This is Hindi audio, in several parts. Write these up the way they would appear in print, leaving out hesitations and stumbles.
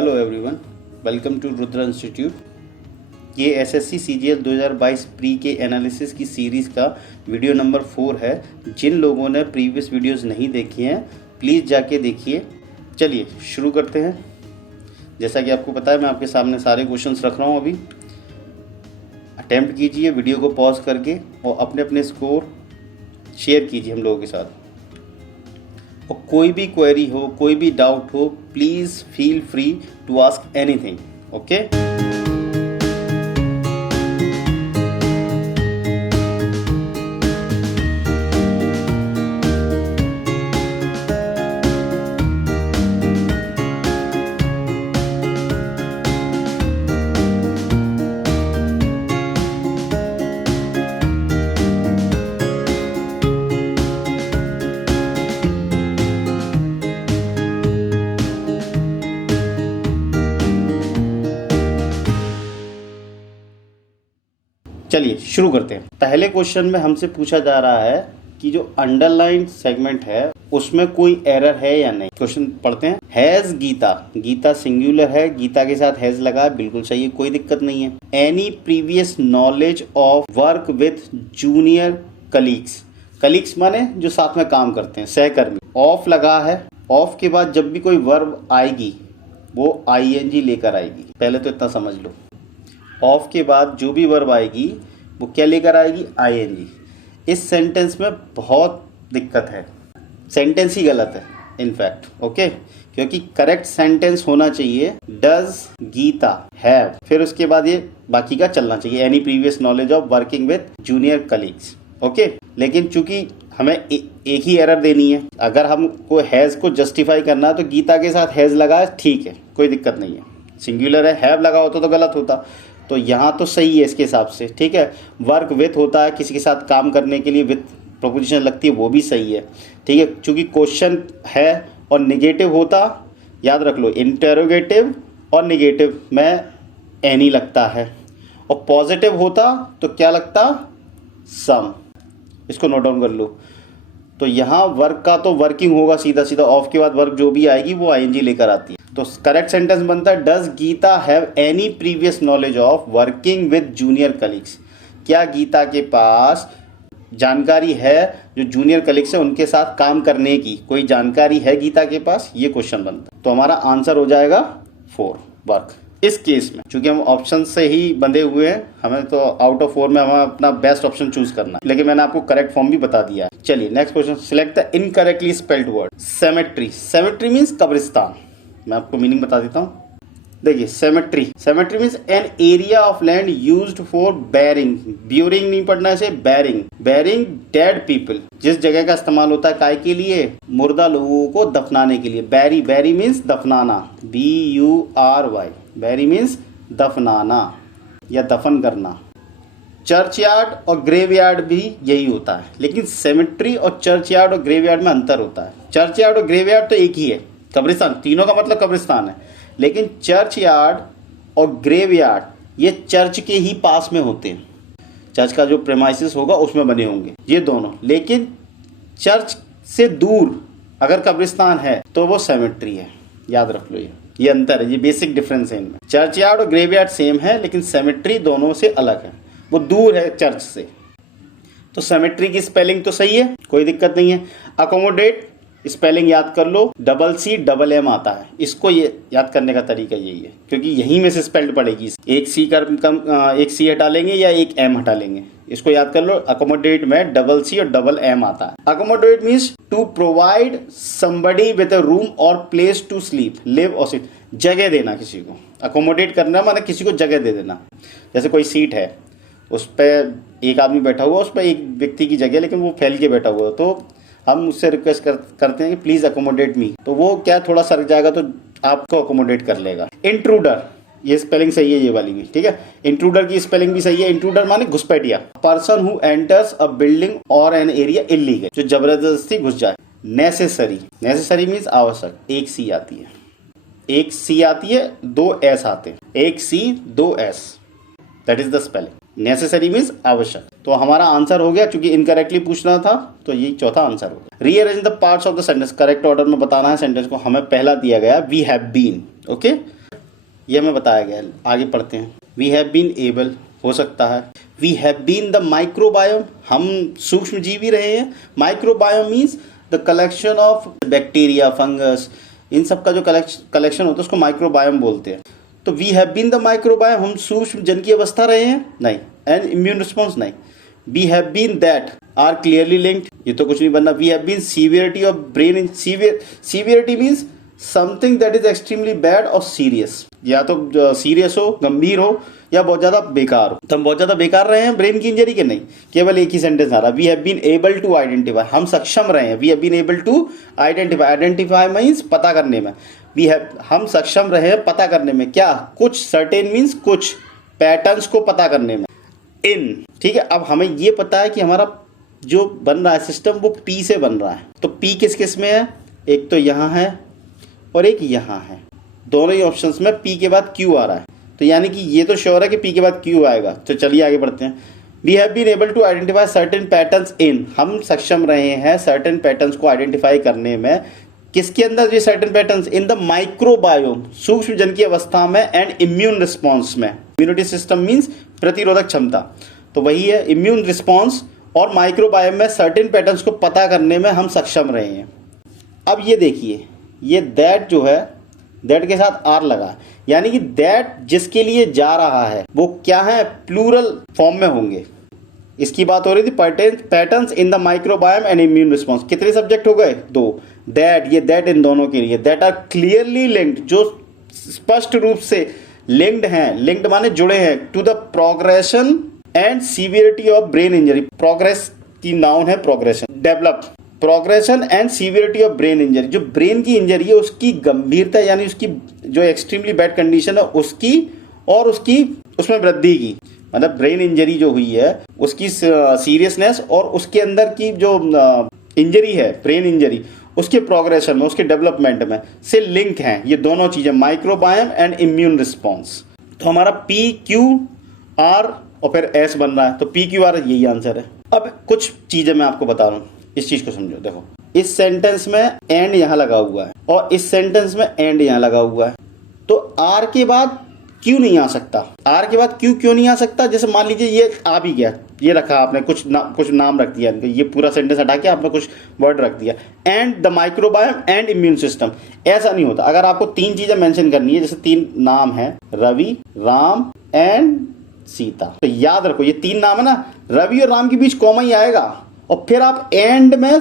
Hello everyone, welcome to Rudra institute. ये एसएससी सीजीएल 2022 प्री के एनालिसिस की सीरीज़ का वीडियो नंबर 4 है। जिन लोगों ने प्रीवियस वीडियोस नहीं देखी हैं प्लीज़ जाके देखिए। चलिए शुरू करते हैं। जैसा कि आपको पता है मैं आपके सामने सारे क्वेश्चंस रख रहा हूँ। अभी अटेम्प्ट कीजिए वीडियो को पॉज करके और अपने अपने स्कोर शेयर कीजिए हम लोगों के साथ। और कोई भी क्वेरी हो, कोई भी डाउट हो, please feel free to ask anything. Okay, चलिए शुरू करते हैं। पहले क्वेश्चन में हमसे पूछा जा रहा है कि जो अंडरलाइन सेगमेंट है उसमें कोई एरर है या नहीं। क्वेश्चन पढ़ते हैं। हैज गीता, गीता सिंगुलर है, गीता के साथ हैज लगा है, बिल्कुल सही है, कोई दिक्कत नहीं है। Any previous knowledge of work with junior colleagues, colleagues माने जो साथ में काम करते हैं, सहकर्मी। ऑफ लगा है, ऑफ के बाद जब भी कोई वर्ब आएगी वो आईएनजी लेकर आएगी। पहले तो इतना समझ लो, ऑफ के बाद जो भी वर्ब आएगी वो क्या लेकर आएगी? आईएनजी। इस सेंटेंस में बहुत दिक्कत है, सेंटेंस ही गलत है इनफैक्ट। ओके, क्योंकि करेक्ट सेंटेंस होना चाहिए डज गीता हैव, फिर उसके बाद ये बाकी का चलना चाहिए, any previous knowledge of working with junior colleagues. Okay, लेकिन चूंकि हमें एक ही एरर देनी है, अगर हमको हैज को जस्टिफाई करना है तो गीता के साथ हैज लगा है, ठीक है, कोई दिक्कत नहीं है। सिंगुलर है, हैव लगा होता तो गलत होता, तो यहाँ तो सही है इसके हिसाब से। ठीक है, वर्क विथ होता है, किसी के साथ काम करने के लिए विथ प्रोपोजिशन लगती है, वो भी सही है। ठीक है, चूंकि क्वेश्चन है और निगेटिव होता, याद रख लो, इंटरोगेटिव और निगेटिव में एनी लगता है, और पॉजिटिव होता तो क्या लगता? सम। इसको नोट डाउन कर लो। तो यहाँ वर्क का तो वर्किंग होगा सीधा सीधा, ऑफ के बाद वर्क जो भी आएगी वो आईएनजी लेकर आती है। तो करेक्ट सेंटेंस बनता है does Geeta have any previous knowledge of working with junior colleagues. क्या गीता के पास जानकारी है जो जूनियर कलीग्स है उनके साथ काम करने की, कोई जानकारी है गीता के पास? ये क्वेश्चन बनता है। तो हमारा आंसर हो जाएगा 4 वर्क। इस केस में चूंकि हम ऑप्शन से ही बंधे हुए हैं, हमें तो आउट ऑफ 4 में हमें अपना बेस्ट ऑप्शन चूज करना है, लेकिन मैंने आपको करेक्ट फॉर्म भी बता दिया है। चलिए next question. Select the incorrectly spelled word. Cemetery, cemetery means कब्रिस्तान। मैं आपको मीनिंग बता देता हूँ। देखिए, cemetery, cemetery means an area of land used for burying, burying नहीं पढ़ना है, बैरिंग, बैरिंग डेड पीपल। जिस जगह का इस्तेमाल होता है काय के लिए? मुर्दा लोगों को दफनाने के लिए। बैरी, बैरी मीन्स दफनाना, BURY, बैरी मीन्स दफनाना या दफन करना। चर्चयार्ड और ग्रेवयार्ड भी यही होता है, लेकिन सेमेट्री और चर्चयार्ड और ग्रेवयार्ड में अंतर होता है। चर्चयार्ड और ग्रेवयार्ड तो एक ही है, कब्रिस्तान, तीनों का मतलब कब्रिस्तान है, लेकिन चर्च यार्ड और ग्रेवयार्ड ये चर्च के ही पास में होते हैं, चर्च का जो प्रेमाइसिस होगा उसमें बने होंगे ये दोनों। लेकिन चर्च से दूर अगर कब्रिस्तान है तो वो सेमेट्री है, याद रख लो। ये अंतर है, ये बेसिक डिफरेंस है इनमें। चर्च यार्ड और ग्रेवयार्ड सेम है, लेकिन सेमेट्री दोनों से अलग है, वो दूर है चर्च से। तो सेमेट्री की स्पेलिंग तो सही है, कोई दिक्कत नहीं है। अकोमोडेट स्पेलिंग याद कर लो, CCM आता है। इसको ये याद करने का तरीका यही है, क्योंकि यहीं में से स्पेल्ड पड़ेगी। एक सी हटा लेंगे या एक एम हटा लेंगे, इसको याद कर लो। अकोमोडेट में CC और M आता है। Accommodate means to provide somebody with a room और प्लेस टू स्लीप, लिव और सिट, जगह देना किसी को। अकोमोडेट करना माने किसी को जगह दे देना। जैसे कोई सीट है, उस पर एक आदमी बैठा हुआ, उस पर एक व्यक्ति की जगह, लेकिन वो फैल के बैठा हुआ है, तो हम उससे रिक्वेस्ट करते हैं कि प्लीज अकोमोडेट मी, तो वो क्या थोड़ा सरक जाएगा तो आपको अकोमोडेट कर लेगा। इंट्रूडर, ये स्पेलिंग सही है ये वाली भी, ठीक है। इंट्रूडर की स्पेलिंग भी सही है। इंट्रूडर माने घुसपैठिया, person who enters a building और एन एरिया इलीगल, जो जबरदस्ती घुस जाए। नेसेसरी, नेसेसरी मीन्स आवश्यक, एक सी आती है, एक सी आती है, 2 S आते हैं, एक C 2 S, that is the spelling. Necessary means आवश्यक। तो हमारा आंसर हो गया, चूंकि इनकरेक्टली पूछना था तो ये चौथा आंसर होगा। Rearrange the parts of the sentence, correct order में बताना है सेंटेंस को। हमें पहला दिया गया वी हैव बीन, ओके। ये हमें बताया गया है। आगे पढ़ते हैं। वी हैव बीन एबल, हो सकता है। We have been the microbiome, हम सूक्ष्म जीव ही रहे हैं। Microbiome means the collection of bacteria, fungus, इन सब का जो कलेक्शन होता है उसको माइक्रोबायोम बोलते हैं। तो we have been the microbiome, हम सूक्ष्म जन की अवस्था रहे हैं, नहीं। एंड इम्यून रिस्पॉन्स, नहीं। We have been that are clearly linked, ये तो कुछ नहीं बनना। We have been severity of brain in severity means something that is extremely bad और सीरियस, या तो सीरियस हो, गंभीर हो, या बहुत ज्यादा बेकार हो। तो हम बहुत ज्यादा बेकार रहे हैं ब्रेन की इंजरी के, नहीं। केवल एक ही सेंटेंस आ रहा है, we have been able to identify, हम सक्षम रहे हैं। We have been able to identify, identify means पता करने में। वी हैव, हम सक्षम रहे हैं पता करने में, क्या, कुछ, सर्टेन मीन्स कुछ, पैटर्न्स को पता करने में, इन, ठीक है। अब हमें ये पता है कि हमारा जो बन रहा है सिस्टम वो पी से बन रहा है। तो पी किस किस में है, एक तो यहाँ है और एक यहाँ है, दोनों ही ऑप्शंस में पी के बाद क्यू आ रहा है। तो यानी कि ये तो श्योर है कि पी के बाद क्यू आएगा। तो चलिए आगे बढ़ते हैं। We have been able to identify certain patterns in, हम सक्षम रहे हैं सर्टेन पैटर्न्स को आइडेंटिफाई करने में। किसके अंदर ये certain patterns, in the microbiome, सूक्ष्म जन की अवस्था में, एंड इम्यून रिस्पॉन्स में। इम्यूनिटी सिस्टम मीन्स प्रतिरोधक क्षमता, तो वही है इम्यून रिस्पॉन्स, और माइक्रोबायोम में सर्टेन पैटर्न्स को पता करने में हम सक्षम रहे हैं। अब ये देखिए, ये दैट जो है, दैट के साथ आर लगा, यानी कि दैट जिसके लिए जा रहा है वो क्या है, प्लूरल फॉर्म में होंगे। इसकी बात हो रही थी patterns in the microbiome and immune response. कितने सब्जेक्ट हो गए, 2। दैट, ये दैट इन दोनों के लिए, दैट आर क्लियरली लिंक्ड, जो स्पष्ट रूप से लिंक्ड हैं, लिंक्ड माने जुड़े हैं, to the progression and severity of brain injury. Progress की नाउन है progression, develop, progression and severity of brain injury, जो ब्रेन की इंजरी है उसकी गंभीरता, यानी उसकी जो एक्सट्रीमली बैड कंडीशन है उसकी, और उसकी उसमें वृद्धि की, मतलब ब्रेन इंजरी जो हुई है उसकी सीरियसनेस, और उसके अंदर की जो इंजरी है ब्रेन इंजरी, उसके प्रोग्रेशन में, उसके डेवलपमेंट में से लिंक हैं ये दोनों चीजें, माइक्रोबायोम एंड इम्यून रिस्पॉन्स। तो हमारा पी क्यू आर और फिर एस बन रहा है, तो पी क्यू आर यही आंसर है। अब कुछ चीजें मैं आपको बता रहा हूँ, इस चीज को समझो। देखो, इस सेंटेंस में एंड यहां लगा हुआ है और इस सेंटेंस में एंड यहां लगा हुआ है, तो आर के बाद क्यों नहीं आ सकता, आर के बाद क्यों नहीं आ सकता। जैसे मान लीजिए ये आ भी गया, ये रखा आपने, कुछ नाम रख दिया, ये पूरा सेंटेंस हटा के आपने कुछ वर्ड रख दिया, and the microbiome and immune system. ऐसा नहीं होता। अगर आपको 3 चीजें मेंशन करनी है, जैसे 3 नाम है, रवि, राम एंड सीता, तो याद रखो ये 3 नाम है ना, रवि और राम के बीच कॉमा ही आएगा, और फिर आप एंड में,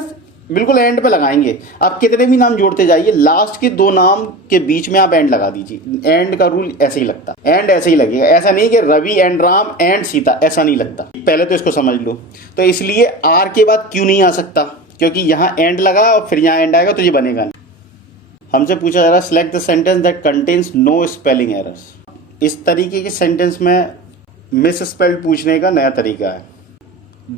बिल्कुल एंड पे लगाएंगे। आप कितने भी नाम जोड़ते जाइए, लास्ट के 2 नाम के बीच में आप एंड लगा दीजिए। एंड का रूल ऐसे ही लगता है, एंड ऐसे ही लगेगा। ऐसा नहीं कि रवि एंड राम एंड सीता, ऐसा नहीं लगता। पहले तो इसको समझ लो। तो इसलिए आर के बाद क्यों नहीं आ सकता, क्योंकि यहाँ एंड लगा और फिर यहाँ एंड आएगा, तो ये बनेगा नहीं। हमसे पूछा जा रहा है select the sentence that contains no spelling errors. इस तरीके के सेंटेंस में मिस स्पेल्ड पूछने का नया तरीका है।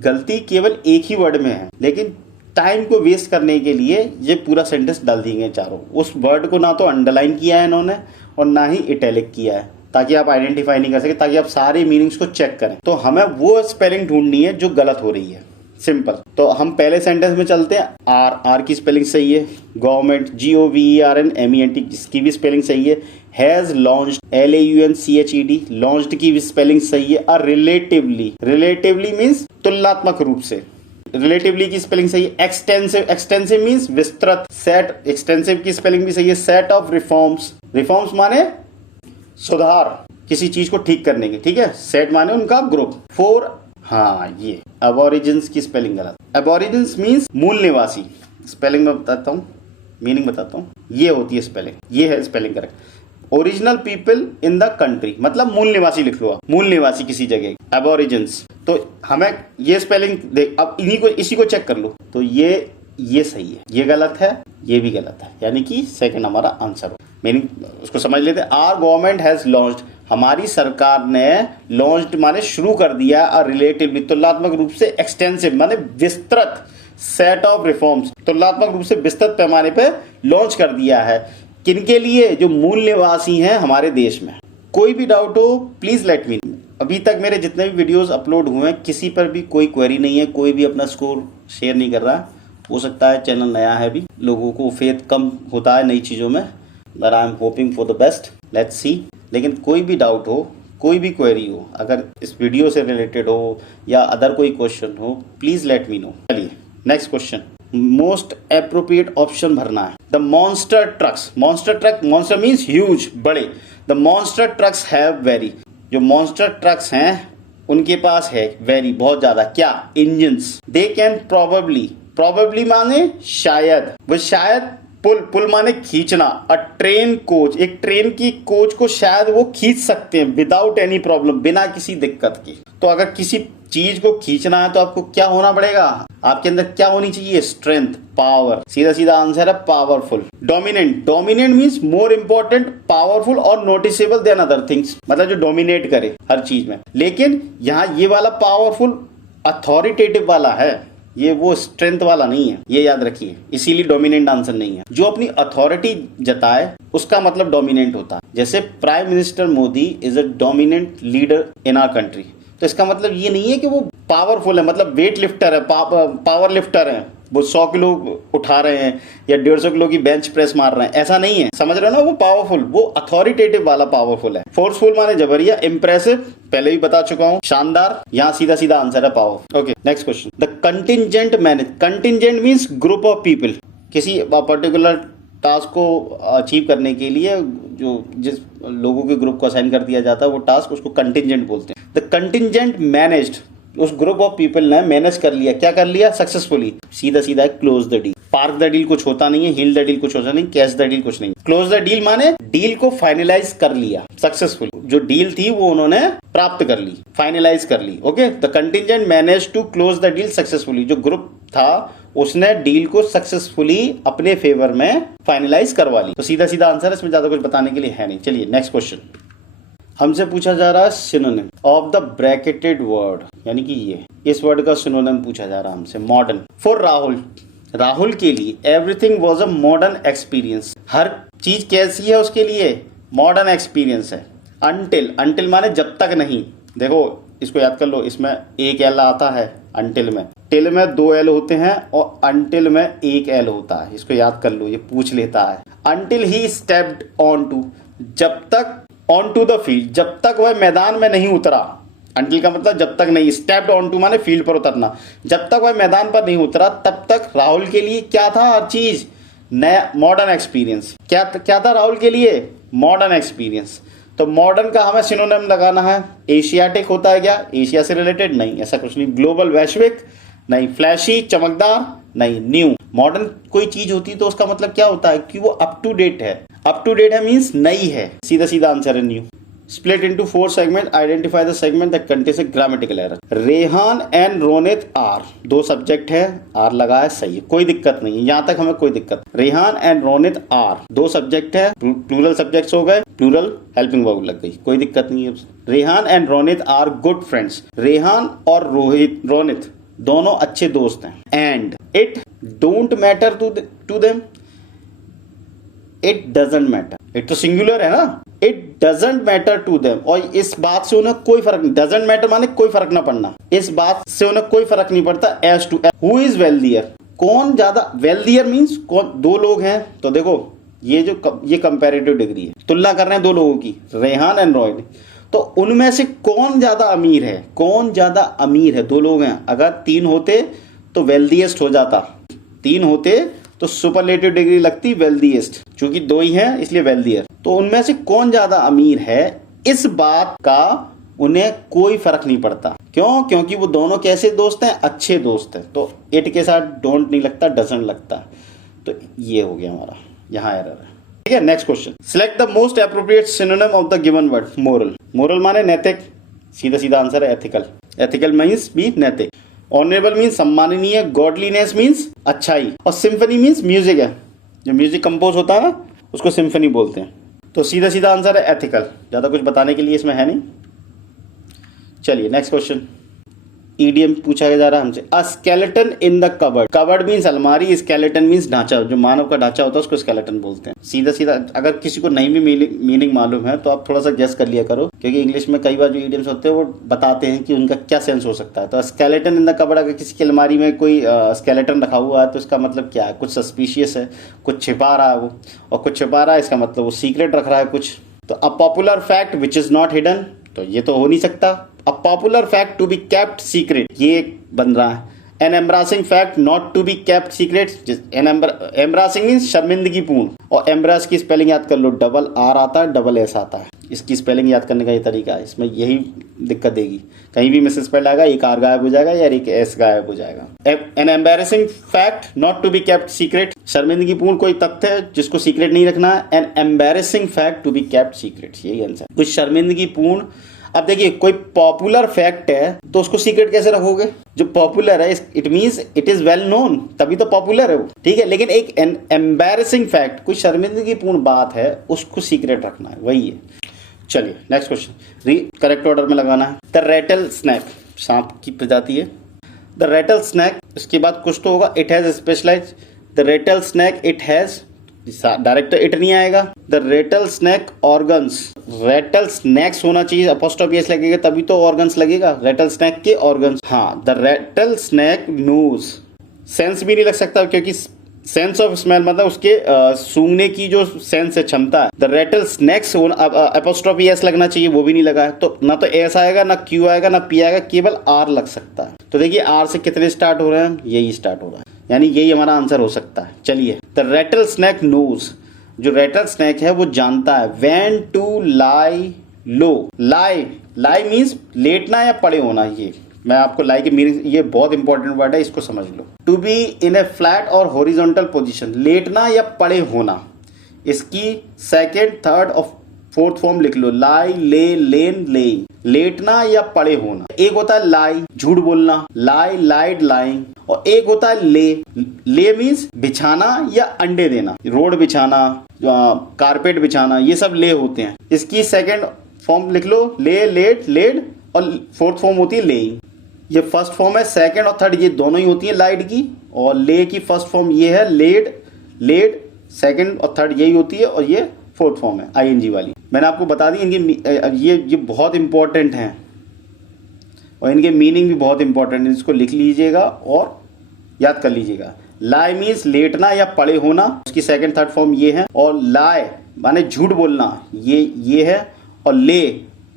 गलती केवल एक ही वर्ड में है, लेकिन टाइम को वेस्ट करने के लिए ये पूरा सेंटेंस डाल दिए चारों। उस वर्ड को ना तो अंडरलाइन किया है इन्होंने और ना ही इटैलिक किया है, ताकि आप आइडेंटिफाई नहीं कर सके, ताकि आप सारे मीनिंग्स को चेक करें। तो हमें वो स्पेलिंग ढूंढनी है जो गलत हो रही है, सिंपल। तो हम पहले सेंटेंस में चलते हैं। आर की स्पेलिंग सही है, गवर्नमेंट GOVERNMENT इसकी भी स्पेलिंग सही है, हैज लॉन्च्ड LAUNCHED लॉन्च्ड की भी स्पेलिंग सही है, और रिलेटिवली मीन्स तुलनात्मक रूप से, रिलेटिवली की स्पेलिंग सही है। एक्सटेंसिव मीन्स विस्तृत, सेट एक्सटेंसिव की स्पेलिंग भी सही है। सेट ऑफ रिफॉर्म्स माने सुधार, किसी चीज को ठीक करने के, ठीक है। सेट माने उनका ग्रुप। 4 हाँ ये अबोरिजिन्स की स्पेलिंग गलत। अबोरिजिन्स मीन्स मूल निवासी, स्पेलिंग में बताता हूँ, मीनिंग बताता हूँ। ये होती है स्पेलिंग, ये है spelling correct. Original people in the country, मतलब मूल निवासी लिख लो आप, मूल निवासी किसी जगह, एबोरिजिन्स। तो हमें ये स्पेलिंग देख, अब इसी को चेक कर लो। तो ये सही है, ये गलत है, ये भी गलत है, यानी कि सेकंड हमारा आंसर हो। मीनिंग उसको समझ लेते हैं। आर गवर्नमेंट हैज लॉन्च्ड, हमारी सरकार ने लॉन्च्ड माने शुरू कर दिया, और रिलेटिवली तुलनात्मक रूप से, एक्सटेंसिव माने विस्तृत, सेट ऑफ रिफॉर्म्स तुलनात्मक रूप से विस्तृत पैमाने पे लॉन्च कर दिया है। किनके लिए, जो मूल निवासी हैं हमारे देश में। कोई भी डाउट हो प्लीज लेट मी। अभी तक मेरे जितने भी वीडियोस अपलोड हुए हैं किसी पर भी कोई क्वेरी नहीं है, कोई भी अपना स्कोर शेयर नहीं कर रहा। हो सकता है चैनल नया है, भी लोगों को फेथ कम होता है नई चीज़ों में, but I am hoping for the best. Let's see. लेकिन कोई भी डाउट हो, कोई भी क्वेरी हो, अगर इस वीडियो से रिलेटेड हो या अदर कोई क्वेश्चन हो, प्लीज लेट मी नो। चलिए next question, most appropriate option भरना है। The monster trucks, monster truck, monster means huge, बड़े। The monster trucks have very, जो मॉन्स्टर ट्रक्स हैं उनके पास है वेरी, बहुत ज्यादा, क्या, engines. They can probably, probably माने शायद, वो शायद, पुल माने खींचना, अ ट्रेन कोच, एक ट्रेन की कोच को शायद वो खींच सकते हैं विदाउट एनी प्रॉब्लम, बिना किसी दिक्कत की। तो अगर किसी चीज को खींचना है तो आपको क्या होना पड़ेगा, आपके अंदर क्या होनी चाहिए, स्ट्रेंथ, पावर। सीधा सीधा आंसर है powerful. Dominant, dominant means more important, powerful और नोटिसेबल देन अदर थिंग्स, मतलब जो डोमिनेट करे हर चीज में। लेकिन यहाँ ये वाला पावरफुल अथॉरिटेटिव वाला है, ये वो स्ट्रेंथ वाला नहीं है, ये याद रखिए, इसीलिए डोमिनेंट आंसर नहीं है। जो अपनी अथॉरिटी जताए उसका मतलब डोमिनेंट होता है। जैसे prime minister Modi is a dominant leader in our country, तो इसका मतलब ये नहीं है कि वो पावरफुल है, मतलब वेट लिफ्टर है, पावर लिफ्टर है, वो 100 किलो उठा रहे हैं या 150 किलो की बेंच प्रेस मार रहे हैं, ऐसा नहीं है, समझ रहे हो ना। वो पावरफुल, वो अथॉरिटेटिव वाला पावरफुल है। फोर्सफुल माने जबरिया, इंप्रेसिव पहले भी बता चुका हूं, शानदार, यहाँ सीधा सीधा आंसर है power. Okay next question, the contingent manage, contingent means group of people, किसी पर्टिकुलर टास्क को अचीव करने के लिए जो जिस लोगों के ग्रुप को असाइन कर दिया जाता है वो टास्क, उसको कंटिजेंट बोलते हैं। द कंटिजेंट मैनेज्ड, उस ग्रुप ऑफ पीपल ने मैनेज कर लिया, क्या कर लिया, सक्सेसफुली। सीधा सीधा close the deal, park the deal कुछ होता नहीं है, हील द डील कुछ होता नहीं, कैश द डील कुछ नहीं। क्लोज द डील माने डील को फाइनलाइज कर लिया सक्सेसफुली, जो डील थी वो उन्होंने प्राप्त कर ली, फाइनलाइज कर ली। Okay, the contingent manage to close the deal successfully, जो ग्रुप था उसने डील को सक्सेसफुली अपने फेवर में फाइनलाइज करवा ली। तो सीधा सीधा आंसर है, इसमें ज्यादा कुछ बताने के लिए है नहीं। चलिए नेक्स्ट क्वेश्चन, हमसे पूछा जा रहा है synonym of the bracketed word, यानी कि ये इस वर्ड का सिनोनिम पूछा जा रहा है हमसे। मॉडर्न, फॉर राहुल, राहुल के लिए everything was a modern experience, हर चीज कैसी है उसके लिए, मॉडर्न एक्सपीरियंस है। अनटिल, अनटिल माने जब तक नहीं, देखो इसको याद कर लो, इसमें एक एल आता है अनटिल में, टिल में 2 एल होते हैं और अनटिल में 1 एल होता है, इसको याद कर लो, ये पूछ लेता है। Until he stepped on to, जब तक, ऑन टू द फील्ड, जब तक वह मैदान में नहीं उतरा। अनटिल का मतलब जब तक नहीं, स्टेप्ड ऑन टू माने फील्ड पर उतरना, जब तक वह मैदान पर नहीं उतरा तब तक राहुल के लिए क्या था, हर चीज नया, मॉडर्न एक्सपीरियंस। क्या था राहुल के लिए, मॉडर्न एक्सपीरियंस। तो मॉडर्न का हमें सिनोनिम लगाना है। एशियाटिक होता है क्या, एशिया से रिलेटेड, नहीं, ऐसा कुछ नहीं। ग्लोबल, वैश्विक, नहीं। फ्लैशी, चमकदार, नहीं। न्यू, मॉडर्न कोई चीज होती है तो उसका मतलब क्या होता है कि वो अप टू डेट है, अप टू डेट है मीन्स नई है, सीधा सीधा आंसर है new. Split into 4 segment, identify the segment that contains a grammatical error. Rehan and Ronit are, 2 subject है, आर लगा है, सही है, कोई दिक्कत नहीं है, यहाँ तक हमें कोई दिक्कत। Rehan and Ronit are 2 subject है, प्लूरल सब्जेक्ट्स हो गए, प्लूरल हेल्पिंग वर्ब लग गई, कोई दिक्कत नहीं है। Rehan and Ronit are good friends, Rehan और रोनित दोनों अच्छे दोस्त हैं। And it don't matter to them, it doesn't matter, it तो सिंगुलर है ना, it doesn't matter to them, और इस बात से उन्हें कोई फर्क नहीं, डजंट मैटर माने कोई फर्क ना पड़ना, इस बात से उन्हें कोई फर्क नहीं पड़ता। As to who is wealthier, कौन ज्यादा, वेल्दियर मीन्स कौन, 2 लोग हैं, तो देखो ये कंपैरेटिव डिग्री है, तुलना कर रहे हैं 2 लोगों की, रेहान एंड रोहित, तो उनमें से कौन ज्यादा अमीर है, कौन ज्यादा अमीर है, 2 लोग हैं, अगर 3 होते तो वेल्दिएस्ट हो जाता, 3 होते तो सुपरलेटिव डिग्री लगती वेल्दिएस्ट, चूंकि 2 ही हैं इसलिए वेल्दियर। तो उनमें से कौन ज्यादा अमीर है, इस बात का उन्हें कोई फर्क नहीं पड़ता। क्यों, क्योंकि वो दोनों कैसे दोस्त हैं, अच्छे दोस्त हैं। तो इट के साथ डोंट नहीं लगता, डजंट लगता, तो ये हो गया हमारा, यहाँ एरर है। ठीक है, next question, select the most appropriate synonym of the given word. Moral, moral माने नैतिक, सीधा सीधा आंसर है एथिकल, एथिकल मीन्स भी नैतिक। ऑनरेबल मीन्स सम्माननीय, गॉडलीनेस मीन्स अच्छाई, और सिम्फनी मीन्स म्यूजिक है, जो म्यूजिक कंपोज होता है उसको सिम्फनी बोलते हैं। तो सीधा सीधा आंसर है एथिकल, ज्यादा कुछ बताने के लिए इसमें है नहीं। चलिए नेक्स्ट क्वेश्चन, ईडीएम पूछा जा रहा है हमसे। A skeleton in the cupboard, cupboard means अलमारी, स्केलेटन मीन्स ढांचा, जो मानव का ढांचा होता है उसको स्केलेटन बोलते हैं। सीधा सीधा, अगर किसी को नहीं भी मीनिंग मालूम है तो आप थोड़ा सा गेस कर लिया करो, क्योंकि इंग्लिश में कई बार जो ईडीएम्स होते हैं वो बताते हैं कि उनका क्या सेंस हो सकता है। तो स्केलेटन इन द कबर्ड, अगर किसी की अलमारी में कोई स्केलेटन रखा हुआ है तो इसका मतलब क्या है, कुछ सस्पिशियस है, कुछ छिपा रहा है वो, और कुछ छिपा रहा है इसका मतलब वो सीक्रेट रख रहा है कुछ। तो a popular fact which is not hidden, तो ये तो हो नहीं सकता। A popular fact to be kept secret, ये बन रहा है। An embarrassing fact not to be kept secret, embarrassing means शर्मिंदगी पूर्ण, और एम्ब्रास की स्पेलिंग याद कर लो, डबल आर आता है, डबल एस आता है। इसकी स्पेलिंग याद करने का ये तरीका है, इसमें यही दिक्कत देगी, कहीं भी मिस स्पेल आएगा, एक आर गायब हो जाएगा या एक एस गायब हो जाएगा। An embarrassing fact not to be kept secret, शर्मिंदगी पूर्ण कोई तथ्य है जिसको सीक्रेट नहीं रखना है। An embarrassing fact to be kept secret, यही आंसर। कुछ शर्मिंदगी पूर्ण, अब देखिए कोई पॉपुलर फैक्ट है तो उसको सीक्रेट कैसे रखोगे? जो पॉपुलर है it means it is well known, तभी तो पॉपुलर है वो, ठीक है। लेकिन एक एम्बैरेसिंग फैक्ट, कोई शर्मिंदगी पूर्ण बात है, उसको सीक्रेट रखना है, वही है। चलिए नेक्स्ट क्वेश्चन, करेक्ट ऑर्डर में लगाना है। द रेटल स्नैक, सांप की प्रजाति है। द रेटल स्नैक, इसके बाद कुछ तो होगा। It has specialise, the rattle snake it has, direct it नहीं आएगा। The rattle snake organs, rattle snakes होना चाहिए, अपोस्ट्रोफी एस लगेगा तभी तो ऑर्गन्स लगेगा, रेटल स्नैक के ऑर्गन्स। हाँ, the rattle snake knows, sense भी नहीं लग सकता क्योंकि सेंस ऑफ स्मेल मतलब उसके सूंघने की जो सेंस है, क्षमता है। The Ratle snacks apostrophe S लगना चाहिए, वो भी नहीं लगा है, तो ना तो एस आएगा, ना क्यू आएगा, ना पी आएगा, केवल आर लग सकता है। तो देखिए आर से कितने स्टार्ट हो रहे हैं, यही स्टार्ट हो रहा है, यानी यही हमारा आंसर हो सकता है। चलिए, द रेटल स्नैक नोज, जो रेटल स्नैक है वो जानता है when to lie low. Lie, lie means लेटना या पड़े होना। ये मैं आपको लाई के मीनिंग, ये बहुत इंपॉर्टेंट वर्ड है, इसको समझ लो। To be in a flat और हॉरिजॉन्टल पोजीशन, लेटना या पड़े होना। इसकी सेकंड, थर्ड और फोर्थ फॉर्म लिख लो, लाई, ले, लेन, ले, लेटना या पड़े होना। एक होता है लाई, झूठ बोलना, लाई, लाइड, लाइंग, और एक होता है ले। ले मीन्स बिछाना या अंडे देना, रोड बिछाना, कारपेट बिछाना, ये सब ले होते हैं। इसकी सेकंड फॉर्म लिख लो, ले, लेट, लेड, और फोर्थ फॉर्म होती है लेइंग। ये फर्स्ट फॉर्म है, सेकंड और थर्ड ये दोनों ही होती है लाइड की, और ले की फर्स्ट फॉर्म ये है लेड, लेड, सेकंड और थर्ड यही होती है, और ये फोर्थ फॉर्म है आईएनजी वाली। मैंने आपको बता दी इनकी ये बहुत इंपॉर्टेंट हैं और इनके मीनिंग भी बहुत इंपॉर्टेंट है, इसको लिख लीजिएगा और याद कर लीजिएगा। लाई मीन्स लेटना या पड़े होना, उसकी सेकंड थर्ड फॉर्म ये है, और लाई माने झूठ बोलना, ये है, और ले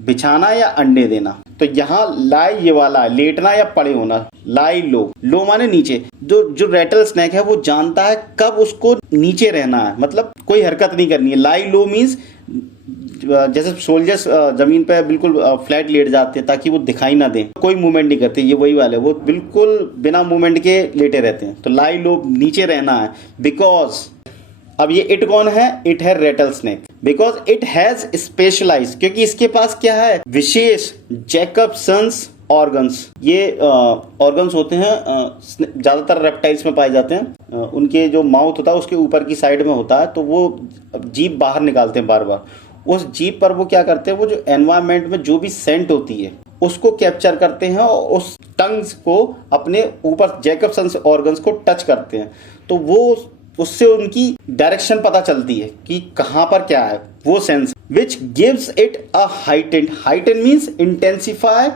बिछाना या अंडे देना। तो यहाँ लाई ये वाला है, लेटना या पड़े होना, लाई लो, लो माने नीचे। जो रेटल स्नैक है वो जानता है कब उसको नीचे रहना है, मतलब कोई हरकत नहीं करनी है। लाई लो मीन्स जैसे सोल्जर्स जमीन पे बिल्कुल फ्लैट लेट जाते हैं ताकि वो दिखाई ना दें, कोई मूवमेंट नहीं करते, ये वही वाले, वो बिल्कुल बिना मूवमेंट के लेटे रहते हैं। तो लाई लो नीचे रहना है, बिकॉज अब ये इट कौन है, इट है rattle snake, because it has specialise, क्योंकि इसके पास क्या है, विशेष जैकबसन्स ऑर्गन्स। ये ऑर्गन्स होते हैं ज्यादातर रेप्टाइल्स में पाए जाते हैं। उनके जो माउथ होता है उसके ऊपर की साइड में होता है, तो वो जीभ बाहर निकालते हैं बार बार। उस जीभ पर वो क्या करते हैं, वो जो एनवायरमेंट में जो भी सेंट होती है उसको कैप्चर करते हैं और उस टंग्स को अपने ऊपर जैकबसन्स ऑर्गन्स को टच करते हैं, तो वो उससे उनकी डायरेक्शन पता चलती है कि कहां पर क्या है, वो sense which gives it a heightened. Heightened means intensify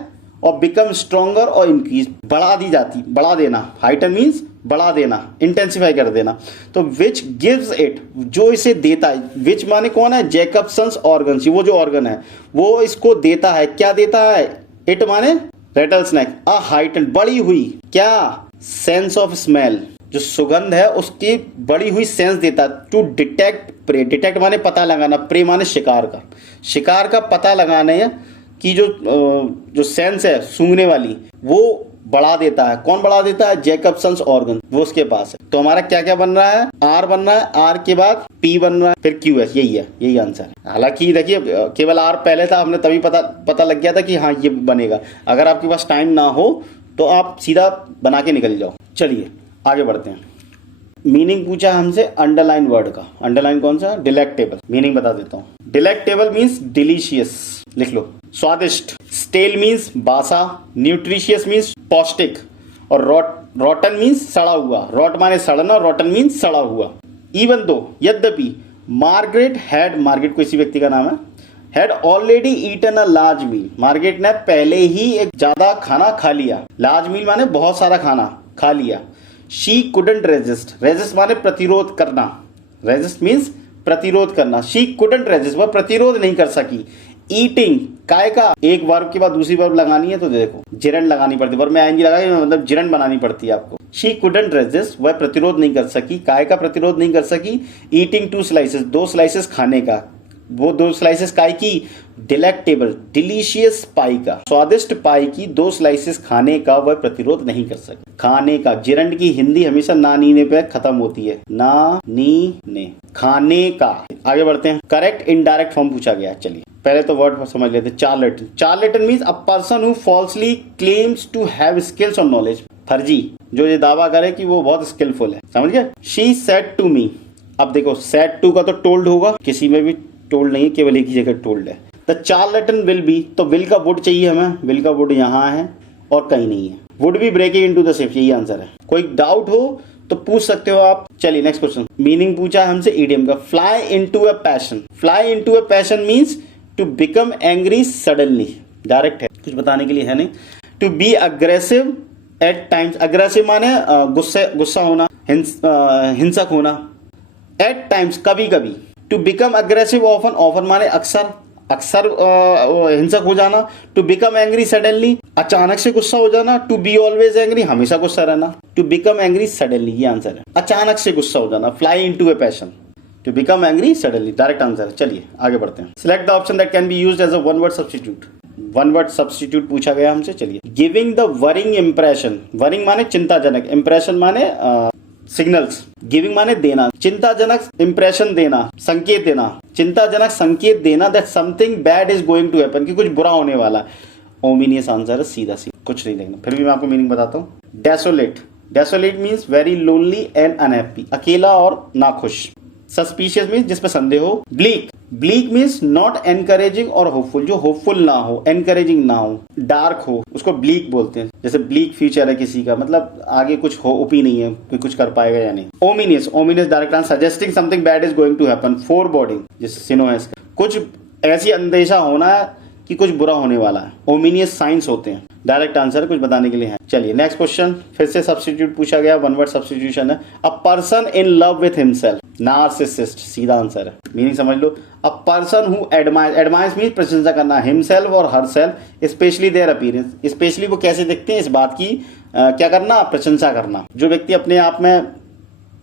और बिकम स्ट्रोंगर और इंक्रीज, बढ़ा दी जाती, बढ़ा देना। हाइटेंड मीन्स बढ़ा देना, इंटेंसिफाई कर देना। तो विच गिव्स इट, जो इसे देता है, विच माने कौन है, जैकबसन्स ऑर्गन्स, वो जो ऑर्गन है वो इसको देता है। क्या देता है, इट माने रेटल स्नैक, अ हाइटेंड, बढ़ी हुई, क्या, सेंस ऑफ स्मेल, जो सुगंध है उसकी बढ़ी हुई सेंस देता है। टू डिटेक्ट प्रे, डिटेक्ट माने पता लगाना, प्रे माने शिकार का, शिकार का पता लगाने की जो सेंस है सूंघने वाली, वो बढ़ा देता है। कौन बढ़ा देता है, जैकबसन्स ऑर्गन, वो उसके पास है। तो हमारा क्या क्या बन रहा है, आर बन रहा है, आर के बाद पी बन रहा है, फिर क्यू एस, यही है, यही आंसर है। हालांकि देखिए केवल आर पहले था, हमने तभी पता लग गया था कि हाँ ये बनेगा। अगर आपके पास टाइम ना हो तो आप सीधा बना के निकल जाओ। चलिए आगे बढ़ते हैं। मीनिंग पूछा हमसे अंडरलाइन वर्ड का, अंडरलाइन कौन सा, डिलेक्टेबल। मीनिंग बता देता हूँ। डिलेक्टेबल मीन्स डिलीशियस, लिख लो, स्वादिष्ट। स्टेल मीन्स बासा, न्यूट्रिशियस मीन्स पौष्टिक, और रॉटन मीन्स सड़ा हुआ। रॉट माने सड़ना, रॉटन मीन्स सड़ा हुआ। इवन दो, यद्यपि, मार्गरेट हैड, मार्गरेट किसी व्यक्ति का नाम है, had already eaten a large meal, Margaret ने पहले ही एक ज्यादा खाना खा लिया। लार्ज मील माने बहुत सारा खाना खा लिया। शी कुडंट रेजिस्ट, रेजिस्ट माने प्रतिरोध करना, रेजिस्ट मीन्स प्रतिरोध करना, शी कुडंट रेजिस्ट, वह प्रतिरोध नहीं कर सकी। ईटिंग, काय का एक वर्ब के बाद दूसरी वर्ब लगानी है तो देखो जिरंड लगानी पड़ती है, वर्ब में आएंगी लगाई मतलब जिरंड बनानी पड़ती है आपको। शी कुडंट रेजिस्ट, वह प्रतिरोध नहीं कर सकी, काय का प्रतिरोध नहीं कर सकी। ईटिंग 2 स्लाइसेस, 2 स्लाइसेस खाने का, वो 2 स्लाइसेस काय की, डिलेक्टेबल डिलीशियस पाई का, स्वादिष्ट पाई की 2 स्लाइसेस खाने का वह प्रतिरोध नहीं कर सके। खाने का, जिरंड की हिंदी हमेशा ना नीने पे खत्म होती है, ना नी ने, खाने का। आगे बढ़ते हैं, करेक्ट इनडायरेक्ट फॉर्म पूछा गया। चलिए पहले तो वर्ड समझ लेते हैं। Charlatan, charlatan means a person who falsely claims to have skills और नॉलेज, फर्जी जो ये दावा करे कि वो बहुत स्किलफुल है, समझ गए। शी सेड टू मी, अब देखो सेड टू का तो टोल्ड होगा, किसी में भी टोल्ड नहीं है, केवल एक ही जगह टोल्ड है। द चार्लेटन विल बी, तो विल का वुड चाहिए हमें, विल का वुड यहाँ है और कहीं नहीं है। Would be breaking into the ship, यही आंसर है। कोई डाउट हो तो पूछ सकते हो आप। चलिए नेक्स्ट क्वेश्चन, मीनिंग पूछा है हमसे इडियम का। Fly into a passion, fly into a passion means to become angry suddenly, direct है, कुछ बताने के लिए है नहीं। To be aggressive at times, aggressive माने गुस्सा होना, हिंसक होना। एट टाइम्स, कभी कभी। To become aggressive often, often माने अक्सर हिंसक हो जाना। टू बिकम एंग्री सडनली, अचानक से गुस्सा हो जाना। टू बी ऑलवेज एंग्री, हमेशा गुस्सा रहना। टू बिकम एंग्री सडनली, ये आंसर है, अचानक से गुस्सा हो जाना। Fly into a passion, to become angry suddenly, direct answer है। चलिए आगे बढ़ते हैं। Select the option that can be used as a one word substitute, one word substitute पूछा गया हमसे। चलिए, giving the worrying impression, worrying माने चिंताजनक, इंप्रेशन माने सिग्नल्स, गिविंग माने देना, चिंताजनक इंप्रेशन देना, संकेत देना, चिंताजनक संकेत देना that something bad is going to happen, कि कुछ बुरा होने वाला। ओमिनियस आंसर है, सीधा सीधा, कुछ नहीं देखना। फिर भी मैं आपको मीनिंग बताता हूँ। Desolate, desolate means very lonely and unhappy, अकेला और नाखुश। सस्पिशियस मीन्स जिसपे संदेह हो। Bleak, bleak means not encouraging और होपफुल, जो होपफुल ना हो, एनकरेजिंग ना हो, डार्क हो, उसको ब्लीक बोलते हैं। जैसे ब्लीक फ्यूचर है किसी का, मतलब आगे कुछ होप ही नहीं है कि कुछ कर पाएगा या नहीं। Ominous, ominous direct answer, suggesting something bad is going to happen. Foreboding, जैसे सिनोएस, कुछ ऐसी अंदेशा होना कि कुछ बुरा होने वाला है। ओमिनियस साइंस होते हैं, डायरेक्ट आंसर कुछ बताने के लिए है। चलिए नेक्स्ट क्वेश्चन, फिर से सब्स्टिट्यूट पूछा गया, वन वर्ड सब्स्टिट्यूशन है। A person in love with himself, narcissist, सीधा आंसर है। मीनिंग समझ लो, a person who admires, admires means प्रशंसा करना, हिमसेल्फ और herself, specially their appearance, specially वो कैसे दिखते हैं इस बात की क्या करना, प्रशंसा करना। जो व्यक्ति अपने आप में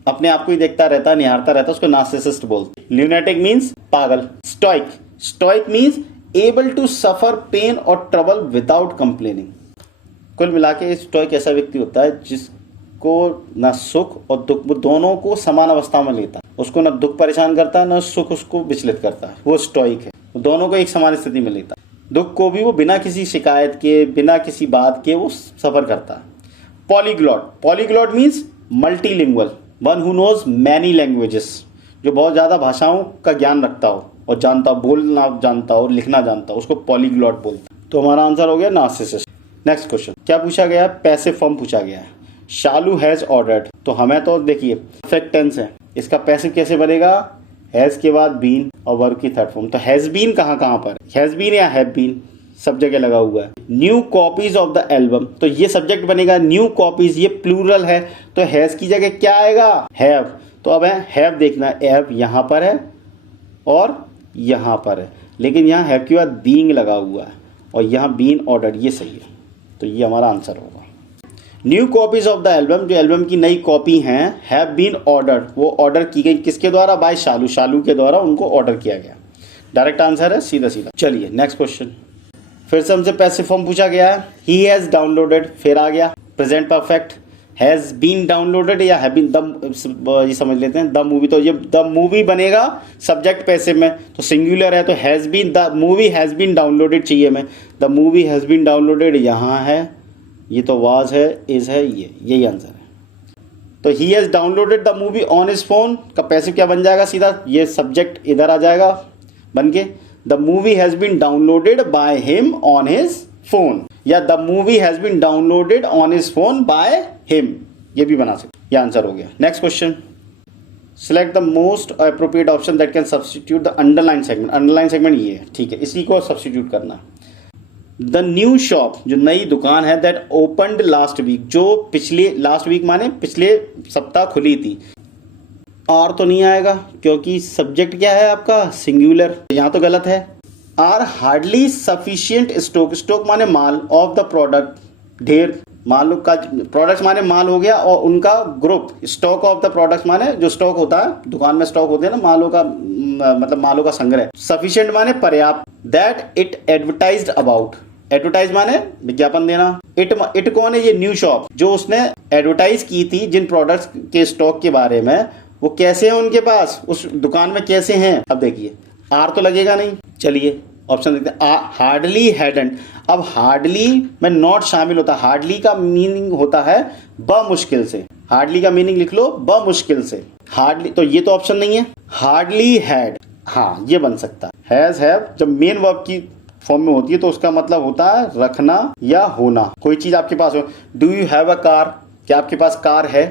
अपने आप को ही देखता रहता है, निहारता रहता है, उसको नार्सिसिस्ट बोलते हैं। ल्यूनेटिक मीन्स पागल। Stoic, stoic means able to suffer pain और ट्रबल विदाउट कंप्लेनिंग। कुल मिला के स्टोइक ऐसा व्यक्ति होता है जिसको न सुख और दुख, वो दोनों को समान अवस्था में लेता है। उसको न दुख परेशान करता है, न सुख उसको विचलित करता है, वो स्टोइक है। वो दोनों को एक समान स्थिति में लेता है। दुख को भी वो बिना किसी शिकायत के, बिना किसी बात के वो सफर करता है। Polyglot, polyglot means multilingual, one who knows many languages, जो बहुत ज्यादा भाषाओं का ज्ञान रखता हो और जानता, बोलना जानता हो, लिखना जानता हो, उसको पॉलीग्लॉट बोलते हैं। तो हमारा आंसर हो गया नार्सिसिस्ट। नेक्स्ट क्वेश्चन क्या पूछा गया है, पैसिव फॉर्म पूछा गया है। शालू हैज ऑर्डर्ड, तो हमें तो देखिए परफेक्ट टेंस है, इसका पैसिव कैसे बनेगा, हैज के बाद बीन और वर्ब की थर्ड फॉर्म। तो हैज बीन कहाँ कहाँ पर, हैज बीन या हैव बीन, सब जगह लगा हुआ है। New copies of the album, तो ये सब्जेक्ट बनेगा, न्यू कॉपीज ये प्लूरल है, तो हैज की जगह क्या आएगा, हैव। तो अब है हैव देखना, हैव यहाँ पर है और यहाँ पर है, लेकिन यहाँ हैव के बाद बीइंग लगा हुआ है और यहाँ बीन ऑर्डर्ड, ये सही है। तो ये हमारा आंसर होगा। New copies of the album, जो एल्बम की नई कॉपी हैं, हैव बीन ऑर्डर्ड, वो ऑर्डर की गई किसके द्वारा, बाय शालू, शालू के द्वारा उनको ऑर्डर किया गया। डायरेक्ट आंसर है, सीधा सीधा। चलिए नेक्स्ट क्वेश्चन, फिर से हमसे पैसिव फॉर्म पूछा गया है। ही हैज डाउनलोडेड, फिर आ गया present perfect, has been downloaded या हैव बीन, ये समझ लेते हैं। द मूवी, तो ये द मूवी बनेगा सब्जेक्ट पैसिव में, तो सिंगुलर है, तो has been, the movie has been downloaded चाहिए हमें। The movie has been downloaded यहाँ है, ये तो वाज है, इज है, ये यही आंसर है। तो he has downloaded the movie on his phone का पैसिव क्या बन जाएगा, सीधा ये सब्जेक्ट इधर आ जाएगा बन के, the movie has been downloaded by him on his phone, या the movie has been downloaded on his phone by him, ये भी बना सकते, ये आंसर हो गया। Next question, select the most appropriate option that can substitute the underline segment. Underline segment ये है, ठीक है, इसी को सब्स्टिट्यूट करना। द न्यू शॉप, जो नई दुकान है, दैट ओपनड लास्ट वीक, जो पिछले, लास्ट वीक माने पिछले सप्ताह खुली थी। आर तो नहीं आएगा क्योंकि सब्जेक्ट क्या है आपका सिंगुलर, यहाँ तो गलत है। Are hardly sufficient stock, stock माने माल, ऑफ द प्रोडक्ट ढेर, माल का प्रोडक्ट्स माने माल हो गया और उनका group, stock of the products माने जो स्टॉक होता है दुकान में स्टॉक होते हैं ना मालों का, मतलब मालों का संग्रह। सफिशिएंट माने पर्याप्त। That it advertised about, advertise माने विज्ञापन देना। इट कौन है, ये न्यू शॉप जो उसने एडवर्टाइज की थी जिन प्रोडक्ट्स के स्टॉक के बारे में, वो कैसे हैं उनके पास, उस दुकान में कैसे हैं। अब देखिए आर तो लगेगा नहीं, चलिए ऑप्शन देखते हैं। हार्डली हैडंट, अब हार्डली में नॉट शामिल होता, हार्डली का मीनिंग होता है बमुश्किल से, हार्डली का मीनिंग लिख लो बमुश्किल से। हार्डली तो ये तो ऑप्शन नहीं है। हार्डली हैड, हाँ ये बन सकता है। हैज हैव जब मेन वर्ब की फॉर्म में होती है तो उसका मतलब होता है रखना या होना, कोई चीज आपके पास हो। Do you have a car, क्या आपके पास कार है,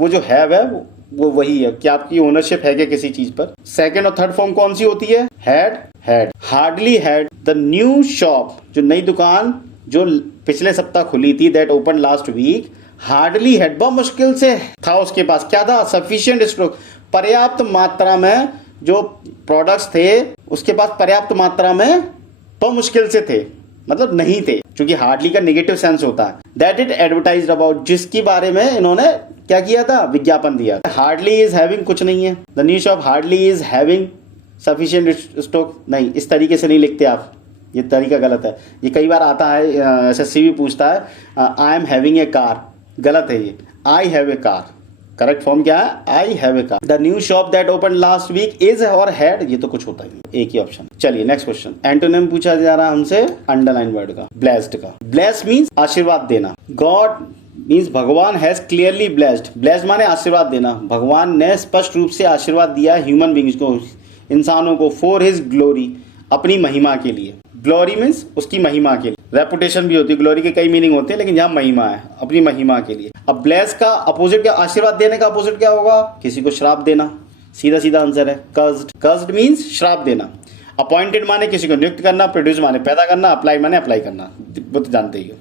वो जो हैव है वो वही है, क्या आपकी ओनरशिप है क्या किसी चीज पर। सेकंड और थर्ड फॉर्म कौन सी होती है, had had. Hardly had the new shop, जो नई दुकान जो पिछले सप्ताह खुली थी, that open last week, hardly had बहुत मुश्किल से था उसके पास, क्या था, सफिशिएंट स्टॉक, पर्याप्त मात्रा में जो प्रोडक्ट्स थे उसके पास पर्याप्त मात्रा में तो मुश्किल से थे, मतलब नहीं थे, क्योंकि हार्डली का नेगेटिव सेंस होता है। दैट इट एडवर्टाइज्ड अबाउट, जिसके बारे में इन्होंने क्या किया था, विज्ञापन दिया। हार्डली इज हैविंग कुछ नहीं है, the new shop hardly is having sufficient stock, नहीं इस तरीके से नहीं लिखते आप, ये तरीका गलत है। ये कई बार आता है, एसएससी भी पूछता है I am having a car, गलत है ये, I have a car. Correct form क्या है, I have a car. The new shop that open last week is और हैड, ये तो कुछ होता ही, एक ही ऑप्शन। चलिए नेक्स्ट क्वेश्चन। एंटोनिम पूछा जा रहा है हमसे अंडरलाइन वर्ड का, ब्लेस्ड का। ब्लेस्ड मीन्स आशीर्वाद देना। गॉड मीन्स भगवान हैज क्लियरली ब्लेस्ड, ब्लेस्ड माने आशीर्वाद देना, भगवान ने स्पष्ट रूप से आशीर्वाद दिया ह्यूमन बींग्स को, इंसानों को, फॉर हिज ग्लोरी, अपनी महिमा के लिए। ग्लोरी मीन्स उसकी महिमा के लिए, रेपुटेशन भी होती है, ग्लोरी के कई मीनिंग होते हैं लेकिन यहाँ महिमा है, अपनी महिमा के लिए। अब ब्लेस का अपोजिट क्या, आशीर्वाद देने का अपोजिट क्या होगा, किसी को श्राप देना, सीधा सीधा आंसर है कर्स्ड। कर्स्ड मीन्स श्राप देना। अपॉइंटेड माने किसी को नियुक्त करना, प्रोड्यूस माने पैदा करना, अप्लाई माने अप्लाई करना, वो तो जानते ही हो।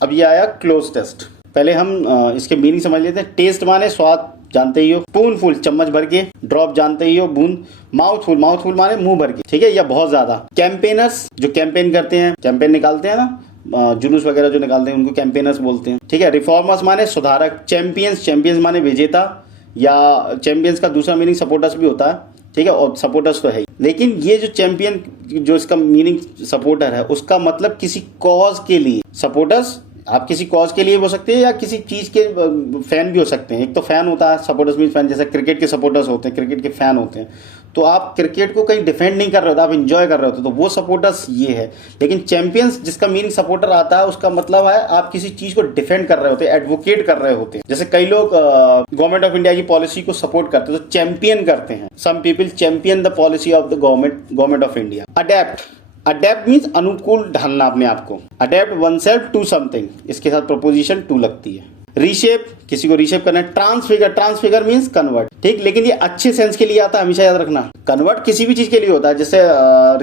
अब ये आया क्लोज टेस्ट। पहले हम इसके मीनिंग समझ लेते हैं। टेस्ट माने स्वाद, जानते ही हो। स्पून फुल चम्मच भर के, ड्रॉप जानते ही हो, बूंद। माउथफुल, माउथफुल माने मुंह भर के, ठीक है, या बहुत ज्यादा। कैंपेनर्स जो कैंपेन करते हैं, कैंपेन निकालते हैं ना, जुलूस वगैरह जो निकालते हैं उनको कैंपेनर्स बोलते हैं, ठीक है। रिफॉर्मर्स माने सुधारक। चैंपियंस, चैंपियंस माने विजेता, या चैंपियंस का दूसरा मीनिंग सपोर्टर्स भी होता है, ठीक है, और सपोर्टर्स तो है ही। लेकिन ये जो चैंपियन जो इसका मीनिंग सपोर्टर है, उसका मतलब किसी कॉज के लिए। सपोर्टर्स आप किसी कॉज के लिए हो सकते हैं या किसी चीज के फैन भी हो सकते हैं। एक तो फैन होता है, सपोर्टर्स मीन फैन, जैसे क्रिकेट के सपोर्टर्स होते हैं, क्रिकेट के फैन होते हैं। तो आप क्रिकेट को कहीं डिफेंड नहीं कर रहे होते, आप इंजॉय कर रहे होते, तो वो सपोर्टर्स ये है। लेकिन चैंपियंस जिसका मीनिंग सपोर्टर आता है, उसका मतलब है आप किसी चीज को डिफेंड कर रहे होते हैं, एडवोकेट कर रहे होते हैं। जैसे कई लोग गवर्नमेंट ऑफ इंडिया की पॉलिसी को सपोर्ट करते हैं, तो चैंपियन करते हैं। Some people champion the policy of the government of India. Adapt, adapt means अनुकूल ढालना अपने आप को। Adapt oneself to something, इसके साथ प्रपोजिशन टू लगती है। रीशेप, किसी को रीशेप करना है। ट्रांसफिगर, ट्रांसफिगर मीन्स कन्वर्ट, ठीक, लेकिन ये अच्छे सेंस के लिए आता है, हमेशा याद रखना। कन्वर्ट किसी भी चीज के लिए होता है, जैसे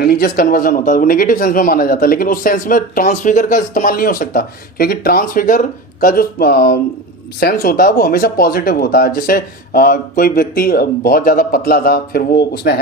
रिलीजियस कन्वर्जन होता है, वो नेगेटिव सेंस में माना जाता है, लेकिन उस सेंस में ट्रांसफिगर का इस्तेमाल नहीं हो सकता, क्योंकि ट्रांसफिगर का जो सेंस होता है वो हमेशा पॉजिटिव होता है। जैसे कोई व्यक्ति बहुत ज्यादा पतला था, फिर वो उसने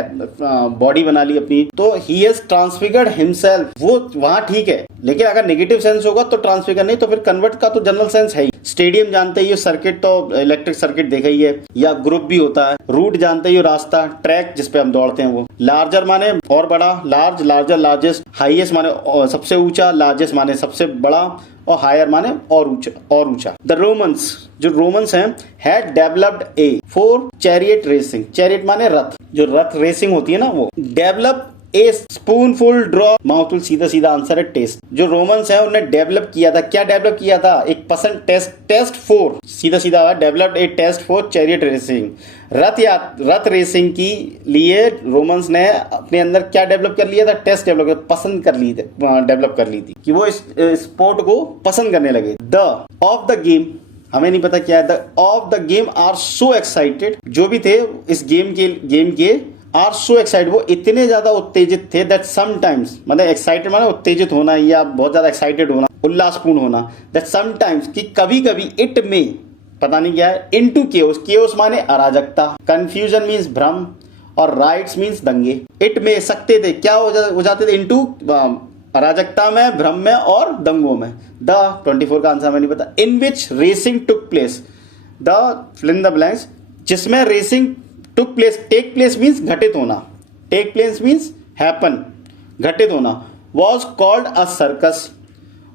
बॉडी बना ली अपनी, तो ही हैज ट्रांसफिगर्ड हिमसेल्फ, वो वहां ठीक है। लेकिन अगर नेगेटिव सेंस होगा तो ट्रांसफिगर नहीं, तो फिर कन्वर्ट का तो जनरल सेंस है ही। स्टेडियम जानते ही हो, सर्किट तो इलेक्ट्रिक सर्किट देखा ही है, या ग्रुप भी होता है। रूट जानते ही हो, रास्ता। ट्रैक जिसपे हम दौड़ते हैं वो। लार्जर माने और बड़ा, लार्ज, लार्जर, लार्जेस्ट। हाईएस्ट माने सबसे ऊंचा, लार्जेस्ट माने सबसे बड़ा, और हायर माने और ऊंचा। द रोमन्स, जो रोमन्स हैं, had developed A for chariot racing. Chariot माने रथ, जो रथ रेसिंग होती है ना वो। Develop a spoonful drop, mouthful, सीधा सीधा आंसर है टेस्ट। जो रोमन्स हैं उन्होंने डेवलप किया था, क्या डेवलप किया था, एक पर्सन टेस्ट फॉर, सीधा सीधा developed a taste for chariot racing. रथ रेसिंग की लिए रोमन्स ने अपने अंदर क्या डेवलप कर लिया था, टेस्ट डेवलप, पसंद कर ली, डेवलप कर ली थी, कि वो इस स्पोर्ट को पसंद करने लगे। द ऑफ द गेम, हमें नहीं पता क्या है। The of the game are so excited, जो भी थे इस गेम के आर सो एक्साइटेड, वो इतने ज्यादा उत्तेजित थे, दैट समटाइम्स, मतलब एक्साइटेड माने उत्तेजित होना या बहुत ज्यादा एक्साइटेड होना, उल्लासपूर्ण होना। दैट समटाइम्स, कि कभी कभी, इट में, पता नहीं क्या है, इनटू केओस, केओस माने अराजकता, कंफ्यूजन मीन्स भ्रम, और राइट्स मीन्स दंगे। इट में सकते थे, क्या हो जाते थे, इनटू अराजकता में, भ्रम में और दंगों में। द 24 का आंसर मैं नहीं पता। In which racing took place, the fill in the blanks, जिसमें racing took place, take place means घटित होना, टेक प्लेस मीन्स हैपन, घटित होना, वॉज कॉल्ड अ सर्कस,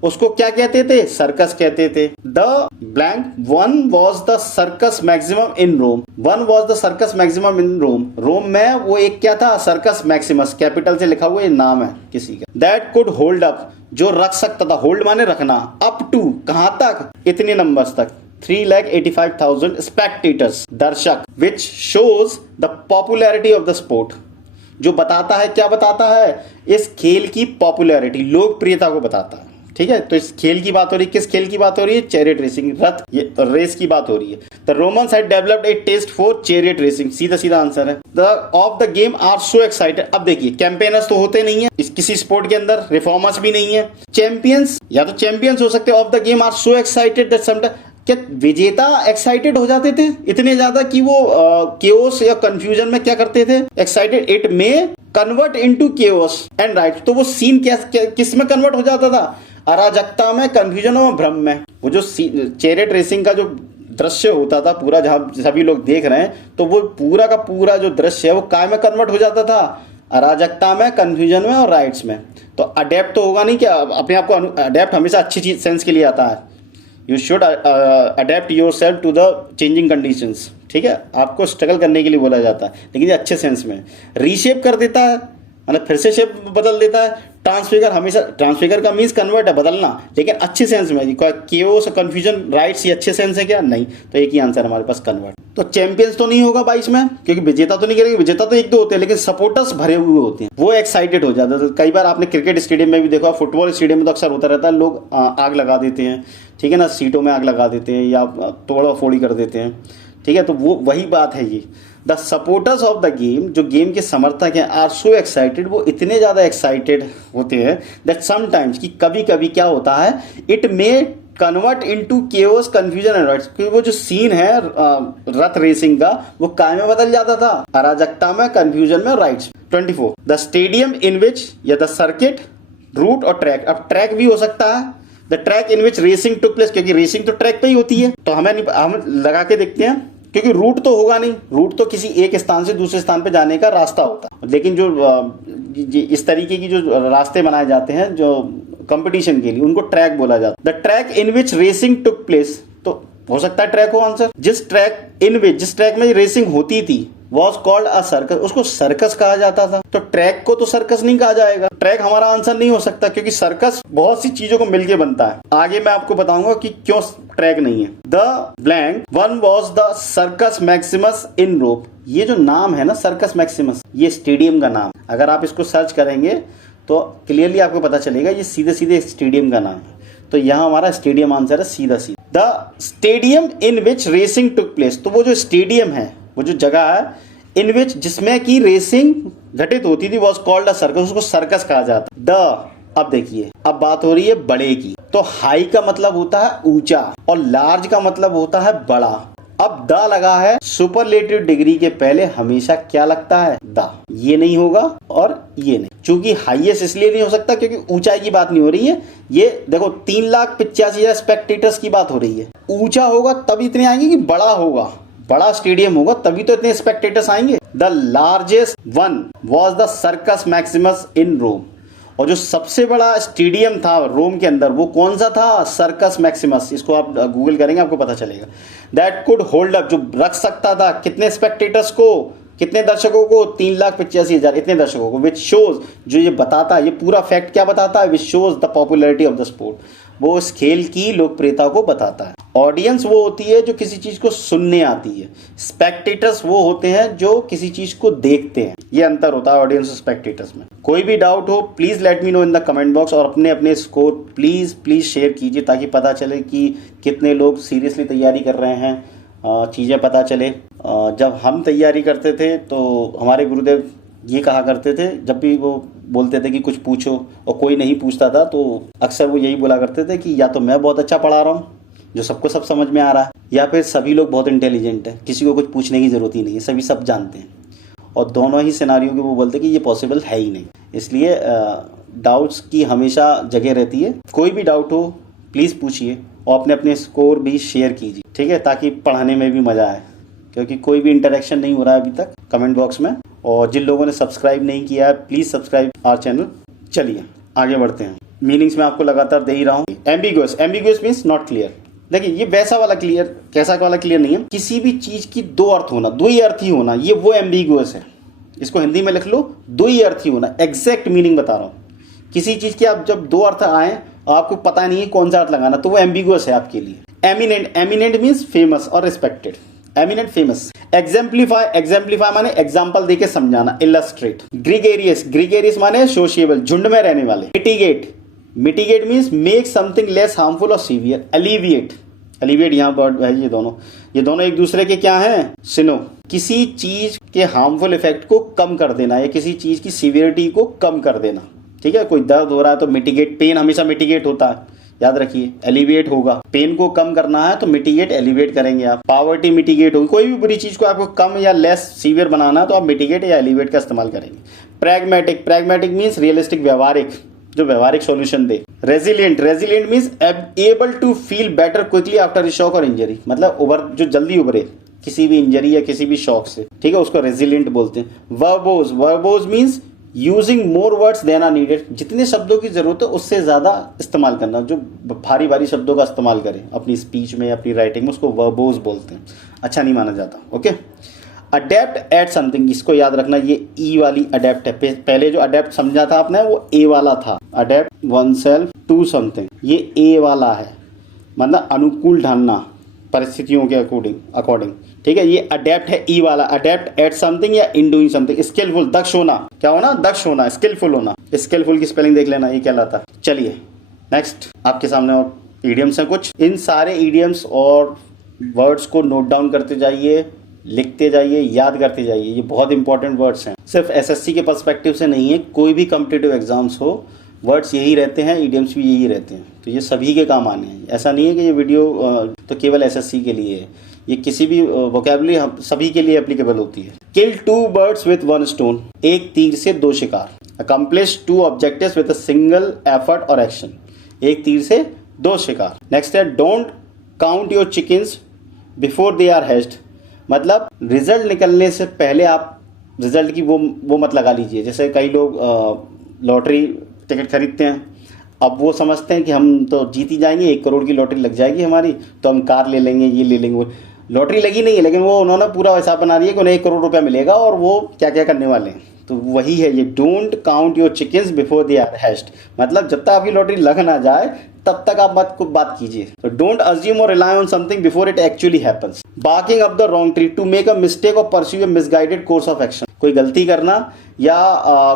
उसको क्या कहते थे, सर्कस कहते थे। The blank, one was the circus maximum in Rome, one was the circus maximum in Rome, Rome में वो एक क्या था, सर्कस मैक्सिमस, कैपिटल से लिखा हुआ ये नाम है किसी का। दैट कुड होल्ड अप, जो रख सकता था, होल्ड माने रखना, अप टू कहां तक, इतने नंबर्स तक, 3,85,000 स्पेक्टेटर्स, दर्शक, which shows the popularity of the sport, जो बताता है, क्या बताता है, इस खेल की पॉपुलैरिटी, लोकप्रियता को बताता है। ठीक है, तो इस खेल की बात हो रही है, किस खेल की बात हो रही है, चैरियट रेसिंग, रथ, ये रेस की बात हो रही है। The Romans had developed a taste for chariot racing, सीधा सीधा आंसर है। The of the game are so excited, अब देखिए कैंपेनर्स तो होते नहीं है इस किसी स्पोर्ट के अंदर, रिफॉर्मर्स भी नहीं है, चैंपियंस, या तो चैंपियंस हो सकते, of the game are so excited that sometime, क्या विजेता एक्साइटेड हो जाते थे इतने ज्यादा कि वो केओस या कंफ्यूजन में क्या करते थे, एक्साइटेड, इट में convert into chaos and right, तो वो सीन किस में कन्वर्ट हो जाता था, अराजकता में, कंफ्यूजन और भ्रम में। वो जो चैरियट रेसिंग का जो दृश्य होता था पूरा, जहां सभी लोग देख रहे हैं, तो वो पूरा का पूरा जो दृश्य है वो काय में कन्वर्ट हो जाता था, अराजकता में, कंफ्यूजन में और राइट्स में। तो अडेप्ट तो होगा नहीं, क्या अपने आप को अडेप्ट हमेशा अच्छी चीज सेंस के लिए आता है, you should adapt yourself to the changing conditions. ठीक है, आपको स्ट्रगल करने के लिए बोला जाता है, लेकिन ये अच्छे सेंस में। रीशेप कर देता है, मतलब फिर से शेप बदल देता है। ट्रांसफिगर, हमेशा ट्रांसफिगर का मीन्स कन्वर्ट है, बदलना, लेकिन अच्छे सेंस में। केओस, कंफ्यूजन, राइट्स, ये अच्छे सेंस है क्या, नहीं, तो एक ही आंसर हमारे पास, कन्वर्ट। तो चैंपियंस तो नहीं होगा 22 में, क्योंकि विजेता तो नहीं करेंगे, विजेता तो एक दो होते हैं, लेकिन सपोर्टर्स भरे हुए होते हैं, वो एक्साइटेड हो जाते हैं। कई बार आपने क्रिकेट स्टेडियम में भी देखा, फुटबॉल स्टेडियम में तो अक्सर होता रहता है, लोग आग लगा देते हैं, ठीक है ना, सीटों में आग लगा देते हैं या तोड़ा फोड़ी कर देते हैं। ठीक है, तो वो वही बात है ये। The supporters of the game, जो गेम के समर्थक हैं, आर सो एक्साइटेड, वो इतने ज़्यादा एक्साइटेड होते हैं, दैट समटाइम्स, कि कभी कभी क्या होता है, it may convert into chaos, confusion and rights, क्योंकि वो जो सीन है रथ रेसिंग का, वो काय में बदल जाता था, अराजकता में, कंफ्यूजन में, राइट्स। 24, द स्टेडियम इन विच, या द सर्किट, रूट और ट्रैक, अब ट्रैक भी हो सकता है, the track in which racing took place, क्योंकि रेसिंग तो ट्रैक पे ही होती है, तो हम लगा के देखते हैं, क्योंकि रूट तो होगा नहीं, रूट तो किसी एक स्थान से दूसरे स्थान पे जाने का रास्ता होता है, लेकिन जो इस तरीके की जो रास्ते बनाए जाते हैं जो कंपटीशन के लिए, उनको ट्रैक बोला जाता है। The track in which racing took place, तो हो सकता है ट्रैक हो आंसर। जिस ट्रैक में रेसिंग होती थी, वॉज कॉल्ड अ सर्कस, उसको सर्कस कहा जाता था। तो ट्रैक को तो सर्कस नहीं कहा जाएगा, ट्रैक हमारा आंसर नहीं हो सकता, क्योंकि सर्कस बहुत सी चीजों को मिलके बनता है। आगे मैं आपको बताऊंगा कि क्यों ट्रैक नहीं है। The blank one was the Circus Maximus in Rome, ये जो नाम है ना सर्कस मैक्सिमस, ये स्टेडियम का नाम, अगर आप इसको सर्च करेंगे तो क्लियरली आपको पता चलेगा ये सीधे सीधे स्टेडियम का नाम है। तो यहाँ हमारा स्टेडियम आंसर है, सीधा सीधा। The stadium in which racing took place, तो वो जो स्टेडियम है, वो जो जगह है, इन विच, जिसमें की रेसिंग घटित होती थी, वॉज कॉल्ड अ सर्कस, उसको सर्कस कहा जाता। द, अब देखिए, अब बात हो रही है बड़े की, तो हाई का मतलब होता है ऊंचा और लार्ज का मतलब होता है बड़ा। अब द लगा है, सुपरलेटिव डिग्री के पहले हमेशा क्या लगता है, द, ये नहीं होगा और ये नहीं, चूंकि हाईएस्ट इसलिए नहीं हो सकता क्योंकि ऊंचाई की बात नहीं हो रही है। ये देखो 3,85,000 स्पेक्टेटर्स की बात हो रही है, ऊंचा होगा तब इतने आएंगे कि बड़ा होगा, बड़ा स्टेडियम होगा तभी तो इतने स्पेक्टेटर्स आएंगे। The largest one was the Circus Maximus in Rome, और जो सबसे बड़ा स्टेडियम था रोम के अंदर, वो कौन सा था, सर्कस मैक्सिमस। इसको आप गूगल करेंगे आपको पता चलेगा। दैट कुड होल्ड अप, जो रख सकता था कितने स्पेक्टेटर्स को, कितने दर्शकों को, 3,85,000, इतने दर्शकों को। विच शोज, जो ये बताता है, ये पूरा फैक्ट क्या बताता है, which shows the popularity of the sport, वो इस खेल की लोकप्रियता को बताता है। ऑडियंस वो होती है जो किसी चीज को सुनने आती है, स्पेक्टेटर्स वो होते हैं जो किसी चीज को देखते हैं। ये अंतर होता है ऑडियंस और स्पेक्टेटर्स में। कोई भी डाउट हो please let me no in the comment box, और अपने अपने स्कोर प्लीज शेयर कीजिए ताकि पता चले कि कितने लोग सीरियसली तैयारी कर रहे हैं, चीज़ें पता चले। जब हम तैयारी करते थे तो हमारे गुरुदेव ये कहा करते थे, जब भी वो बोलते थे कि कुछ पूछो और कोई नहीं पूछता था, तो अक्सर वो यही बोला करते थे कि या तो मैं बहुत अच्छा पढ़ा रहा हूँ जो सबको सब समझ में आ रहा है, या फिर सभी लोग बहुत इंटेलिजेंट है, किसी को कुछ पूछने की जरूरत ही नहीं है, सभी सब जानते हैं। और दोनों ही सिनारियों के वो बोलते हैं कि ये पॉसिबल है ही नहीं। इसलिए डाउट्स की हमेशा जगह रहती है। कोई भी डाउट हो प्लीज़ पूछिए और अपने अपने स्कोर भी शेयर कीजिए, ठीक है, ताकि पढ़ाने में भी मज़ा आए। क्योंकि कोई भी इंटरेक्शन नहीं हो रहा है अभी तक कमेंट बॉक्स में। और जिन लोगों ने सब्सक्राइब नहीं किया है प्लीज़ सब्सक्राइब आवर चैनल। चलिए आगे बढ़ते हैं। मीनिंग्स में आपको लगातार दे ही रहा हूँ। Ambiguous, ambiguous means not clear. देखिए ये वैसा वाला क्लियर, कैसा वाला क्लियर नहीं है, किसी भी चीज की दो अर्थ होना, दो ही अर्थ ही होना, ये वो एम्बिगुअस है। इसको हिंदी में लिख लो, दो ही अर्थ ही होना। एग्जैक्ट मीनिंग बता रहा हूँ। किसी चीज के आप जब दो अर्थ आए आपको पता नहीं है कौन सा अर्थ लगाना, तो वो एम्बिगुअस है आपके लिए। एमिनेंट, एमिनेंट मीन्स फेमस और respected. Eminent, famous. Exemplify, exemplify माने एग्जाम्पल देके समझाना, इलस्ट्रेट। ग्रीगेरियस, ग्रीगेरियस माने सोशिएबल, झुंड में रहने वाले। Mitigate, mitigate means make something less harmful और सीवियर। एलिविएट, एलिविएट यहाँ पर है, ये दोनों एक दूसरे के क्या हैं, सिनो। किसी चीज के हार्मफुल इफेक्ट को कम कर देना या किसी चीज की सीवियरिटी को कम कर देना, ठीक है। कोई दर्द हो रहा है तो मिटिगेट, पेन हमेशा मिटिगेट होता है, याद रखिए। एलिविएट होगा, पेन को कम करना है तो मिटिगेट, एलिविएट करेंगे आप। पॉवर्टी मिटिगेट होगी, कोई भी बुरी चीज को आपको कम या लेस सीवियर बनाना है तो आप मिटिगेट या एलिविएट का इस्तेमाल करेंगे। प्रैग्मेटिक, प्रैग्मेटिक मीन्स रियलिस्टिक, व्यवहारिक, जो व्यवहारिक सॉल्यूशन दे। Resilient, resilient means able to feel better quickly after shock और इंजरी, मतलब जो जल्दी उभरे किसी भी इंजरी या किसी भी शॉक से, ठीक है, उसको रेजिलिएंट बोलते हैं। Verbose, verbose means using more words than are needed, जितने शब्दों की जरूरत है उससे ज्यादा इस्तेमाल करना, जो भारी भारी शब्दों का इस्तेमाल करें अपनी स्पीच में, अपनी राइटिंग में, उसको वर्बोज बोलते हैं, अच्छा नहीं माना जाता। ओके। अडेप्ट एट समथिंग, इसको याद रखना, ये ई वाली अडेप्ट है। पहले जो अडेप्ट समझा था आपने वो ए वाला था, adapt oneself to something, ये ए वाला है, मतलब अनुकूल ढालना परिस्थितियों के अकॉर्डिंग, ठीक है। ये अडेप्ट है ई वाला, अडेप्ट एट समथिंग या इन डूइंग समथिंग। स्किलफुल, दक्ष होना, क्या होना, दक्ष होना, स्किलफुल होना। स्किलफुल की स्पेलिंग देख लेना, ये कहलाता। चलिए नेक्स्ट आपके सामने और ईडियम्स हैं कुछ। इन सारे ईडियम्स और वर्ड्स को नोट डाउन करते जाइए, लिखते जाइए, याद करते जाइए, ये बहुत इंपॉर्टेंट वर्ड्स हैं। सिर्फ एसएससी के पर्सपेक्टिव से नहीं है, कोई भी कॉम्पिटिटिव एग्जाम्स हो वर्ड्स यही रहते हैं, ईडियम्स भी यही रहते हैं, तो ये सभी के काम आने हैं। ऐसा नहीं है कि ये वीडियो तो केवल एसएससी के लिए है, ये किसी भी वोकैबुलरी सभी के लिए एप्लीकेबल होती है। Kill two birds with one stone, एक तीर से दो शिकार। Accomplish two objectives with a single effort or action, एक तीर से दो शिकार। नेक्स्ट है don't count your chickens before they are hatched, मतलब रिजल्ट निकलने से पहले आप रिजल्ट की वो मत लगा लीजिए। जैसे कई लोग लॉटरी टिकट खरीदते हैं, अब वो समझते हैं कि हम तो जीत ही जाएंगे, 1 करोड़ की लॉटरी लग जाएगी हमारी तो हम कार ले लेंगे, ये ले लेंगे। लॉटरी लगी नहीं है लेकिन वो उन्होंने पूरा हिसाब बना दिया कि उन्हें 1 करोड़ रुपया मिलेगा और वो क्या क्या करने वाले हैं। तो वही है ये don't count your chickens before they are hatched, मतलब जब तक आपकी लॉटरी लग ना जाए तब तक आप मत बात कीजिए। तो don't assume or rely on something before it actually happens. Barking up the wrong tree, to make a mistake or pursue a misguided course of action, कोई गलती करना या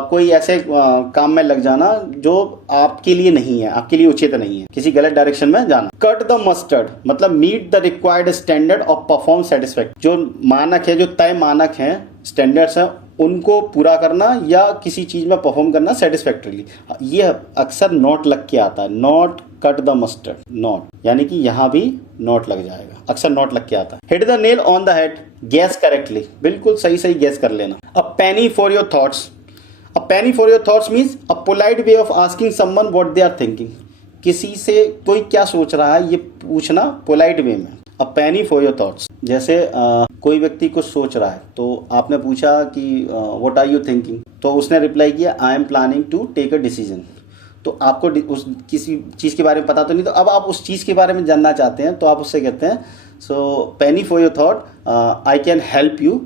कोई ऐसे काम में लग जाना जो आपके लिए नहीं है, आपके लिए उचित नहीं है, किसी गलत डायरेक्शन में जाना। कट द मस्टर्ड, मतलब मीट द रिक्वायर्ड स्टैंडर्ड और परफॉर्म सेटिस्फैक्ट, जो मानक है, जो तय मानक है, स्टैंडर्ड्स हैं, उनको पूरा करना या किसी चीज में परफॉर्म करना सेटिस्फैक्टरली। ये अक्सर नॉट लग के आता है, not cut the mustard, not, यानी कि यहां भी नॉट लग जाएगा, अक्सर नॉट लग के आता है। Hit the nail on the head, guess correctly, बिल्कुल सही सही गैस कर लेना। A penny for your thoughts, a penny for your thoughts means a polite way of asking someone what they are thinking, किसी से कोई क्या सोच रहा है ये पूछना पोलाइट वे में। अ पेनी फॉर योर थॉट्स, जैसे कोई व्यक्ति कुछ सोच रहा है तो आपने पूछा कि व्हाट आर यू थिंकिंग, तो उसने रिप्लाई किया I am planning to take a decision. तो आपको उस किसी चीज़ के बारे में पता तो नहीं, तो अब आप उस चीज़ के बारे में जानना चाहते हैं तो आप उससे कहते हैं so penny for your thought, I can help you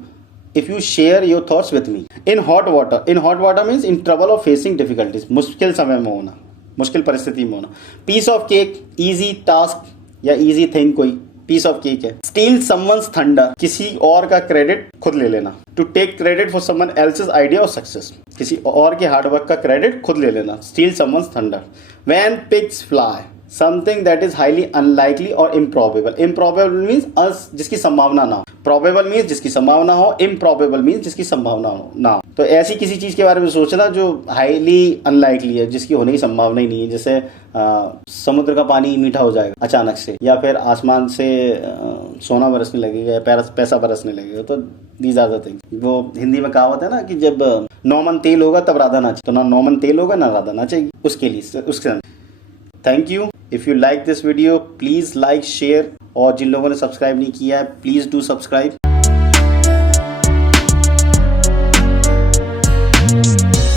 if you share your thoughts with me. In hot water, in hot water means in trouble of facing difficulties, मुश्किल समय में होना, मुश्किल परिस्थिति में होना। Piece of cake, easy task या ईजी थिंग, कोई पीस ऑफ केक है। स्टील समवंस थंडर, किसी और का क्रेडिट खुद ले लेना। To take credit for someone else's idea और सक्सेस, किसी और के हार्डवर्क का क्रेडिट खुद ले लेना। Steel someone's thunder. When pigs fly, something that is highly unlikely और इम्प्रॉबेबल, इम्प्रॉबेबल मीन्स जिसकी संभावना ना हो। प्रोबेबल मीन्स जिसकी संभावना हो, इम्प्रॉबेबल मीन्स जिसकी संभावना हो ना हो। तो ऐसी किसी चीज के बारे में सोचना जो हाईली अनलाइकली है, जिसकी होने की संभावना ही नहीं है। जैसे समुद्र का पानी मीठा हो जाएगा अचानक से, या फिर आसमान से सोना बरसने लगेगा या पैसा बरसने लगेगा। तो दीज आर द थिंग्स। वो हिंदी में कहावत है ना कि जब नौमन तेल होगा तब राधा नाचे, तो ना नौमन तेल होगा ना राधा नाचेगी। उसके लिए उसके thank you. If you like this video please like, share, और जिन लोगों ने सब्सक्राइब नहीं किया है प्लीज डू सब्सक्राइब।